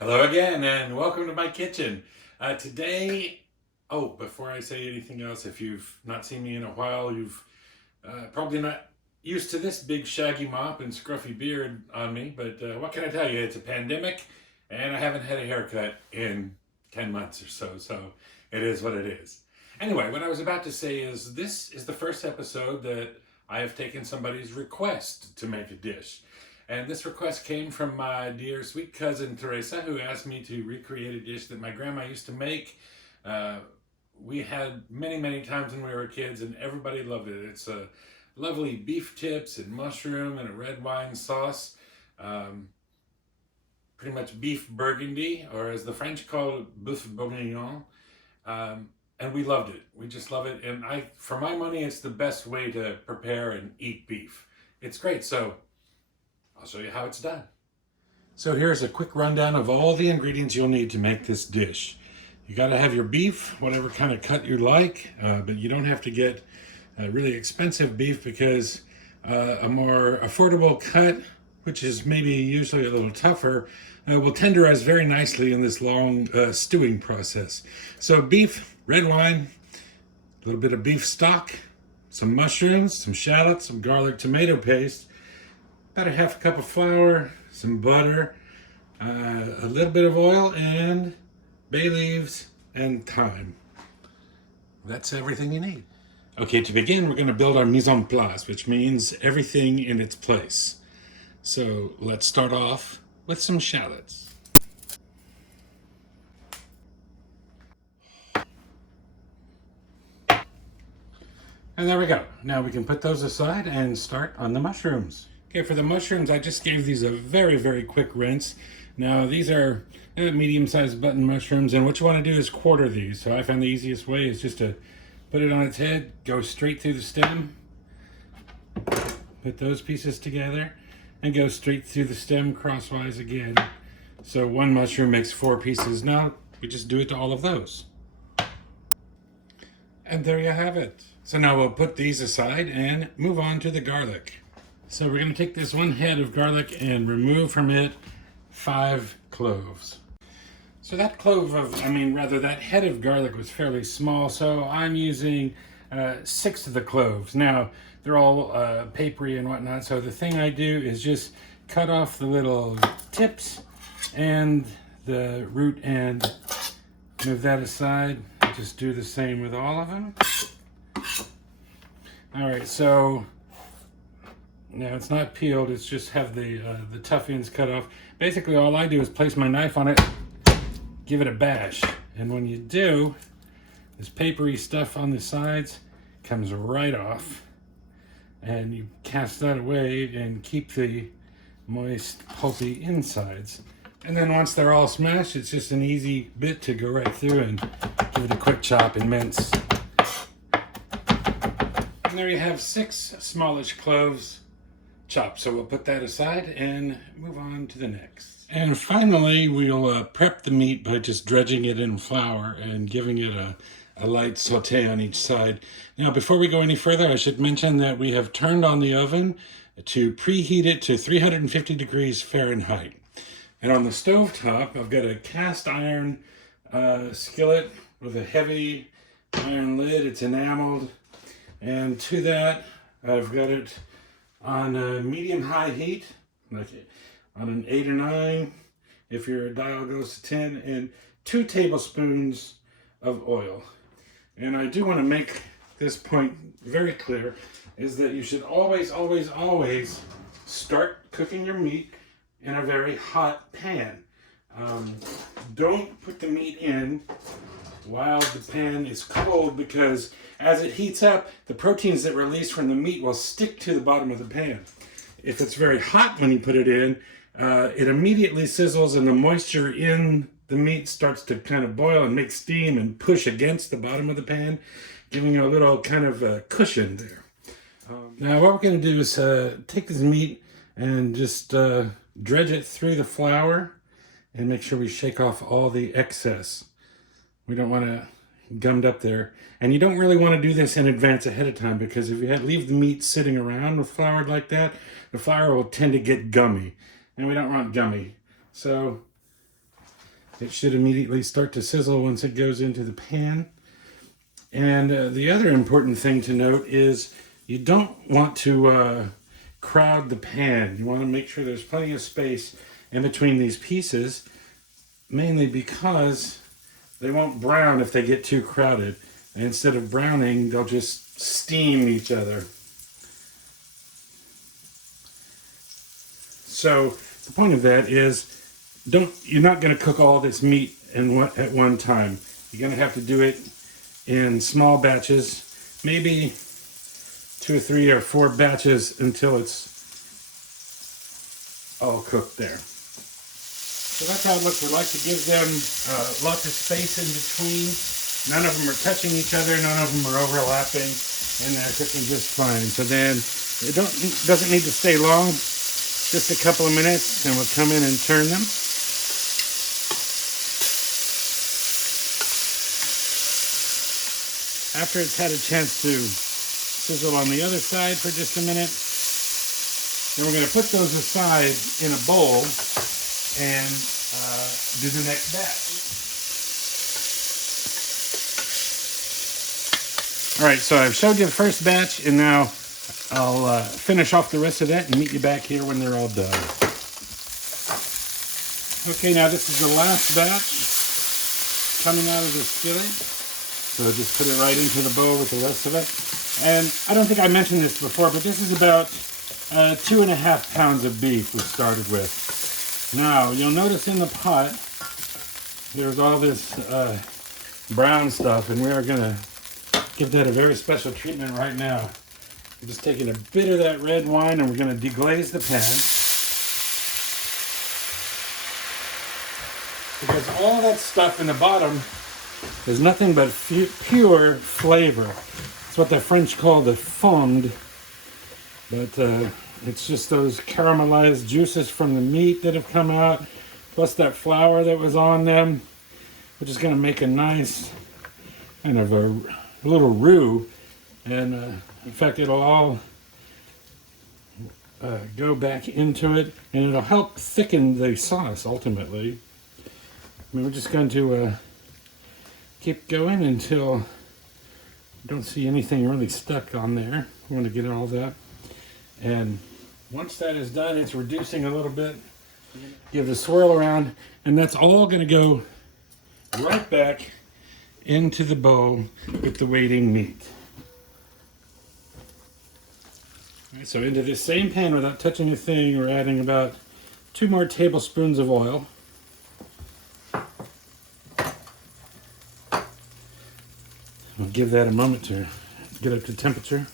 Hello again and welcome to my kitchen. Today, before I say anything else, if you've not seen me in a while, you've probably not used to this big shaggy mop and scruffy beard on me, but what can I tell you? It's a pandemic and I haven't had a haircut in 10 months or so it is what it is. Anyway, what I was about to say is this is the first episode that I have taken somebody's request to make a dish. And this request came from my dear sweet cousin Teresa, who asked me to recreate a dish that my grandma used to make. We had many times when we were kids, and everybody loved it. It's a lovely beef tips and mushroom and a red wine sauce. Pretty much beef Burgundy, or as the French call it, boeuf bourguignon. And we loved it. We just love it. And for my money, it's the best way to prepare and eat beef. It's great. So I'll show you how it's done. So here's a quick rundown of all the ingredients you'll need to make this dish. You got to have your beef, whatever kind of cut you like, but you don't have to get really expensive beef because a more affordable cut, which is maybe usually a little tougher, will tenderize very nicely in this long stewing process. So beef, red wine, a little bit of beef stock, some mushrooms, some shallots, some garlic tomato paste, about a half a cup of flour, some butter, a little bit of oil, and bay leaves and thyme. That's everything you need. Okay, to begin, we're going to build our mise en place, which means everything in its place. So let's start off with some shallots. And there we go. Now we can put those aside and start on the mushrooms. Okay, for the mushrooms, I just gave these a very quick rinse. Now, these are medium-sized button mushrooms, and what you want to do is quarter these. So I found the easiest way is just to put it on its head, go straight through the stem, put those pieces together, and go straight through the stem crosswise again. So one mushroom makes 4 pieces. Now, we just do it to all of those. And there you have it. So now we'll put these aside and move on to the garlic. So we're going to take this one head of garlic and remove from it 5 cloves. So that that head of garlic was fairly small, so I'm using 6 of the cloves. Now, they're all papery and whatnot, so the thing I do is just cut off the little tips and the root and move that aside. Just do the same with all of them. All right, so now it's not peeled, it's just have the tough ends cut off. Basically all I do is place my knife on it, give it a bash, and when you do, this papery stuff on the sides comes right off, and you cast that away and keep the moist pulpy insides. And then once they're all smashed, it's just an easy bit to go right through and give it a quick chop and mince. And there you have 6 smallish cloves chopped. So we'll put that aside and move on to the next. And finally, we'll prep the meat by just dredging it in flour and giving it a light saute on each side. Now, before we go any further, I should mention that we have turned on the oven to preheat it to 350 degrees Fahrenheit. And on the stove top, I've got a cast iron skillet with a heavy iron lid. It's enameled. And to that, I've got it on a medium-high heat, like on an 8 or 9, if your dial goes to 10, and 2 tablespoons of oil. And I do want to make this point very clear, is that you should always start cooking your meat in a very hot pan. Don't put the meat in while the pan is cold, because as it heats up, the proteins that release from the meat will stick to the bottom of the pan. If it's very hot when you put it in, it immediately sizzles and the moisture in the meat starts to kind of boil and make steam and push against the bottom of the pan, giving you a little kind of cushion there. Now what we're going to do is take this meat and just dredge it through the flour and make sure we shake off all the excess. We don't want to gummed up there. And you don't really want to do this in advance ahead of time, because if you leave the meat sitting around with flour like that, the flour will tend to get gummy. And we don't want gummy. So It should immediately start to sizzle once it goes into the pan. And the other important thing to note is you don't want to crowd the pan. You want to make sure there's plenty of space in between these pieces, mainly because they won't brown if they get too crowded. And instead of browning, they'll just steam each other. So the point of that is you're not going to cook all this meat at one time. You're going to have to do it in small batches, maybe 2 or 3 or 4 batches until it's all cooked there. So that's how it looks. We like to give them lots of space in between. None of them are touching each other, none of them are overlapping, and they're cooking just fine. So then it doesn't need to stay long, just a couple of minutes, and we'll come in and turn them. After it's had a chance to sizzle on the other side for just a minute, then we're going to put those aside in a bowl and do the next batch. All right, so I've showed you the first batch, and now I'll finish off the rest of that and meet you back here when they're all done. Okay, now this is the last batch coming out of the skillet. So just put it right into the bowl with the rest of it. And I don't think I mentioned this before, but this is about 2.5 pounds of beef we started with. Now, you'll notice in the pot, there's all this brown stuff, and we are going to give that a very special treatment right now. We're just taking a bit of that red wine, and we're going to deglaze the pan. Because all that stuff in the bottom is nothing but pure flavor. It's what the French call the fond, but it's just those caramelized juices from the meat that have come out, plus that flour that was on them, which is going to make a nice kind of a little roux. And in fact, it'll all go back into it, and it'll help thicken the sauce ultimately. I mean, we're just going to keep going until you don't see anything really stuck on there. We want to get all that. And once that is done, it's reducing a little bit. Give it a swirl around, and that's all going to go right back into the bowl with the waiting meat. All right, so into this same pan, without touching a thing, we're adding about 2 more tablespoons of oil. We'll give that a moment to get up to temperature.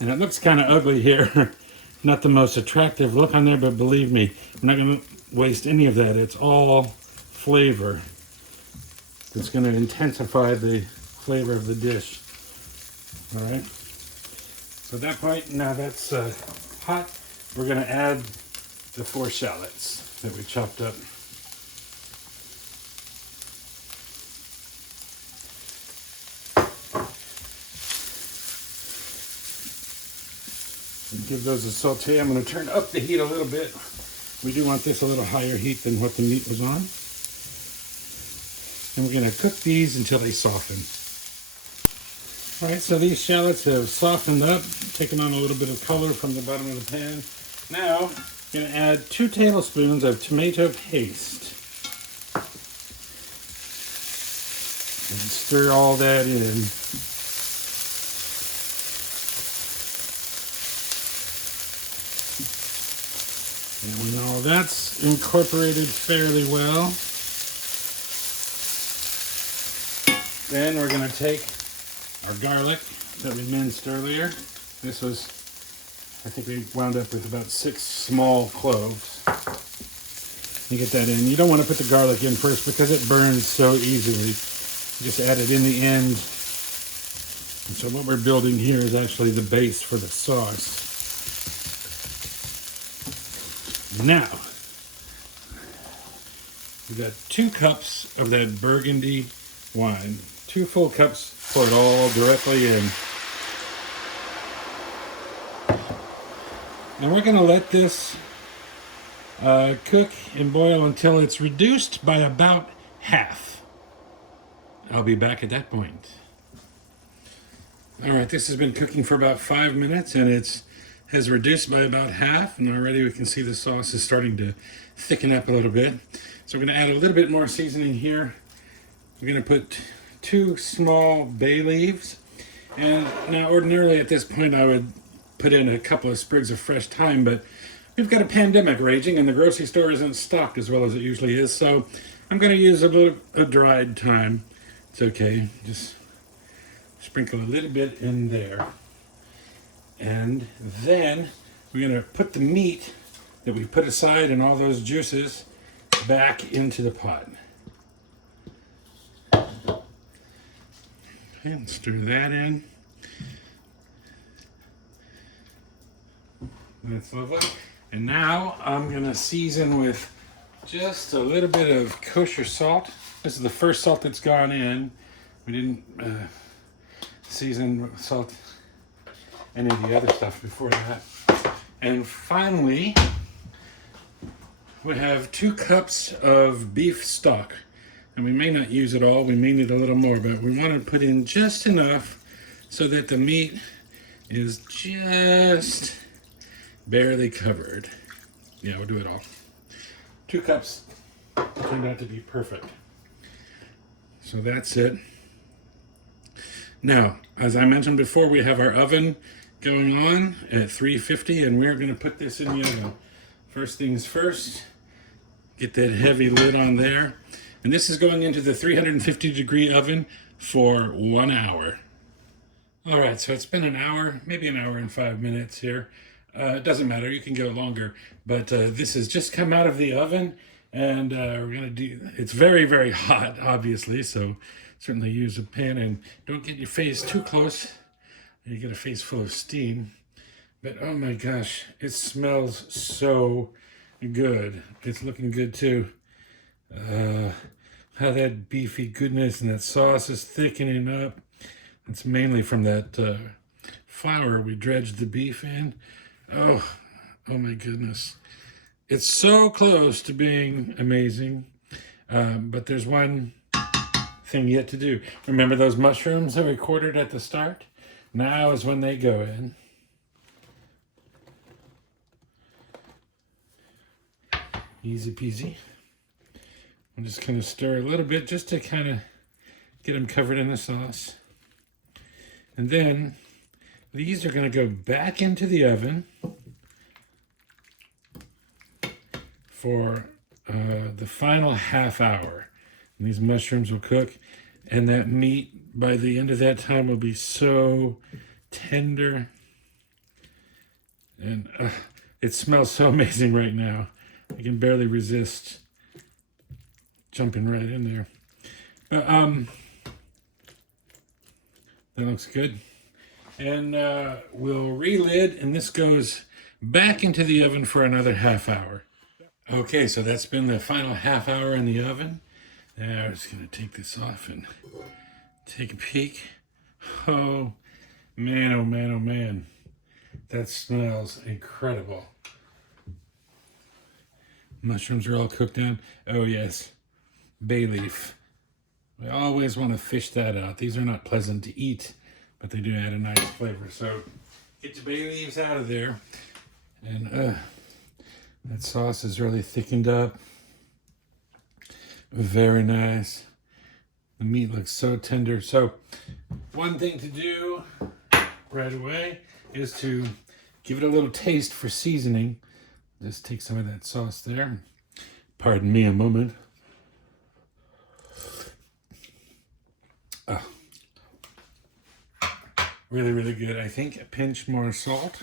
And it looks kind of ugly here. Not the most attractive look on there, but believe me, we're not going to waste any of that. It's all flavor. It's going to intensify the flavor of the dish. All right. So at that point, now that's hot, we're going to add the 4 shallots that we chopped up. And give those a saute. I'm going to turn up the heat a little bit. We do want this a little higher heat than what the meat was on. And we're going to cook these until they soften. All right, so these shallots have softened up, taken on a little bit of color from the bottom of the pan. Now, I'm going to add 2 tablespoons of tomato paste. And stir all that in. And when all that's incorporated fairly well, then we're going to take our garlic that we minced earlier. This was, I think we wound up with about 6 small cloves. You get that in. You don't want to put the garlic in first because it burns so easily. You just add it in the end. And so what we're building here is actually the base for the sauce. Now, we've got 2 cups of that Burgundy wine. 2 full cups, pour it all directly in. And we're going to let this cook and boil until it's reduced by about half. I'll be back at that point. All right, this has been cooking for about 5 minutes, and it has reduced by about half, and already we can see the sauce is starting to thicken up a little bit. So we're going to add a little bit more seasoning here. We're going to put 2 small bay leaves, and now ordinarily at this point I would put in a couple of sprigs of fresh thyme, but we've got a pandemic raging and the grocery store isn't stocked as well as it usually is, so I'm going to use a little of dried thyme. It's okay, just sprinkle a little bit in there. And then we're going to put the meat that we put aside and all those juices back into the pot. And stir that in. That's lovely. And now I'm going to season with just a little bit of kosher salt. This is the first salt that's gone in. We didn't season with salt any of the other stuff before that. And finally, we have 2 cups of beef stock. And we may not use it all, we may need a little more, but we want to put in just enough so that the meat is just barely covered. Yeah, we'll do it all. 2 cups turned out to be perfect. So that's it. Now, as I mentioned before, we have our oven going on at 350, and we're going to put this in the oven. First things first, get that heavy lid on there. And this is going into the 350 degree oven for 1 hour. All right, so it's been an hour, maybe an hour and 5 minutes here. It doesn't matter, you can go longer, but this has just come out of the oven, and we're gonna do, it's very, very hot, obviously, so certainly use a pan and don't get your face too close. You get a face full of steam. But oh my gosh, it smells so good. It's looking good too. How that beefy goodness and that sauce is thickening up. It's mainly from that flour we dredged the beef in. Oh my goodness. It's so close to being amazing. But there's one thing yet to do. Remember those mushrooms that we quartered at the start? Now is when they go in. Easy peasy. I'm just going to stir a little bit just to kind of get them covered in the sauce. And then these are going to go back into the oven for the final half hour. And these mushrooms will cook, and that meat by the end of that time will be so tender. And it smells so amazing right now. I can barely resist jumping right in there. But that looks good. And we'll re-lid, and this goes back into the oven for another half hour. Okay, so that's been the final half hour in the oven. Now I'm just going to take this off and take a peek. Oh man, oh man, oh man. That smells incredible. Mushrooms are all cooked down. Oh yes, bay leaf. We always want to fish that out. These are not pleasant to eat, but they do add a nice flavor. So get your bay leaves out of there. And that sauce is really thickened up. Very nice. The meat looks so tender. So one thing to do right away is to give it a little taste for seasoning. Just take some of that sauce there. Pardon me a moment. Really, really good. I think a pinch more salt.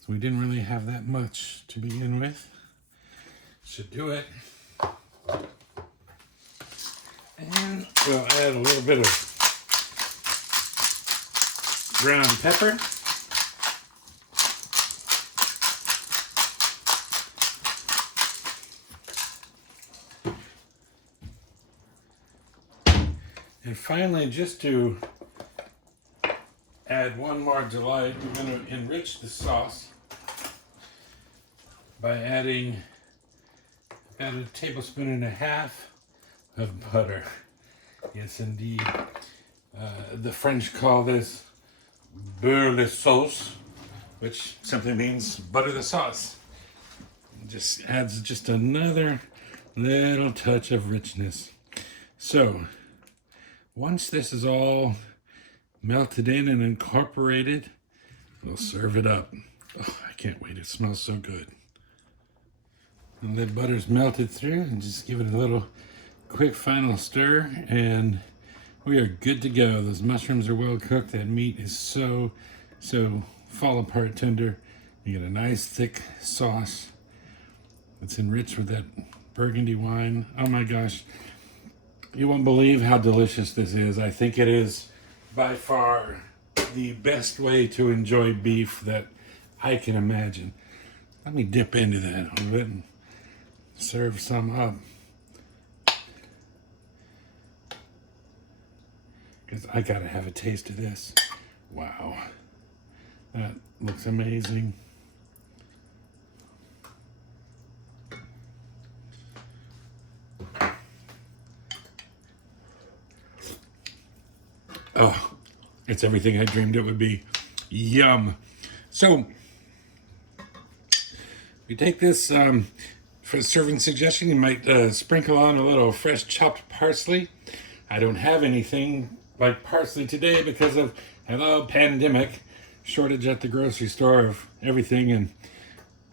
So we didn't really have that much to begin with. Should do it. And we'll add a little bit of ground pepper. And finally, just to add one more delight, we're going to enrich the sauce by adding about 1.5 tablespoons of butter. Yes, indeed. The French call this beurre le sauce, which simply means butter the sauce. It just adds just another little touch of richness. So, once this is all melted in and incorporated, we'll serve it up. Oh, I can't wait. It smells so good. And the butter's melted through, and just give it a little quick final stir, and we are good to go. Those mushrooms are well cooked. That meat is so fall apart tender. You get a nice thick sauce that's enriched with that Burgundy wine. Oh my gosh. You won't believe how delicious this is. I think it is by far the best way to enjoy beef that I can imagine. Let me dip into that a little bit and serve some up. Because I gotta have a taste of this. Wow. That looks amazing. Oh, it's everything I dreamed it would be. Yum. So, if you take this for a serving suggestion, you might sprinkle on a little fresh chopped parsley. I don't have anything like parsley today because of, hello, pandemic, shortage at the grocery store of everything, and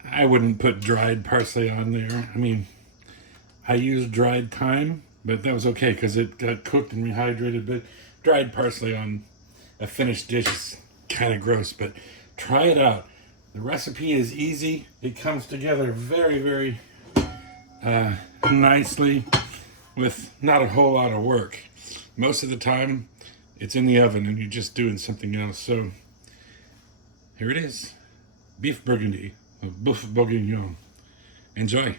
I wouldn't put dried parsley on there. I mean, I used dried thyme, but that was okay because it got cooked and rehydrated, but dried parsley on a finished dish is kind of gross, but try it out. The recipe is easy. It comes together very nicely with not a whole lot of work. Most of the time, it's in the oven and you're just doing something else. So here it is, beef Burgundy, Boeuf Bourguignon. Enjoy.